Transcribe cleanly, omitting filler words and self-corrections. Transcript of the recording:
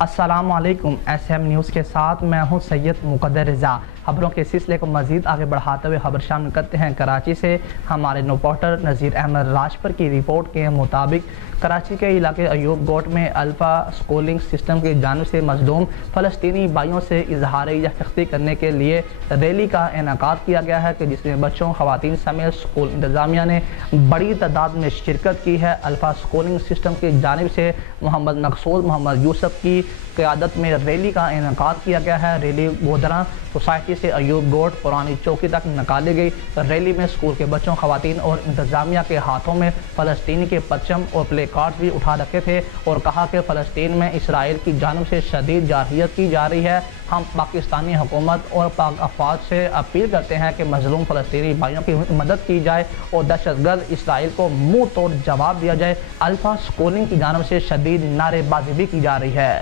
السلام علیکم، S M news کے ساتھ میں ہوں سید مقدر رضا۔ خبروں کے سلسلے کو مزید آگے بڑھاتے ہوئے خبر شامل کرتے ہیں کراچی سے۔ ہمارے رپورٹر نذیر احمد راجپر کی رپورٹ کے مطابق کراچی کے علاقے ایوب گوٹ میں الفا اسکولنگ سسٹم کی جانب سے مظلوم فلسطینی بھائیوں سے اظہار یکجہتی کرنے کے لیے ریلی کا انعقاد کیا گیا ہے کہ جس میں بچوں، خواتین سمیت اسکول انتظامیہ نے بڑی تعداد میں شرکت کی ہے۔ الفا اسکولنگ سسٹم کی جانب سے محمد مقصود محمد یوسف کی قیادت میں ریلی کا انعقاد کیا گیا ہے۔ ریلی گودرا سوسائٹی سے ایوب گوٹ پرانی چوکی تک نکالی گئی۔ ریلی میں اسکول کے بچوں، خواتین اور انتظامیہ کے ہاتھوں میں فلسطین کے پرچم اور پلے کارڈ بھی اٹھا رکھے تھے اور کہا کہ فلسطین میں اسرائیل کی جانب سے شدید جارحیت کی جا رہی ہے۔ ہم پاکستانی حکومت اور پاک افواج سے اپیل کرتے ہیں کہ مظلوم فلسطینی بھائیوں کی مدد کی جائے اور دہشت گرد اسرائیل کو منہ توڑ جواب دیا جائے۔ الفا اسکولنگ کی جانب سے شدید نعرے بازی بھی کی جا رہی ہے۔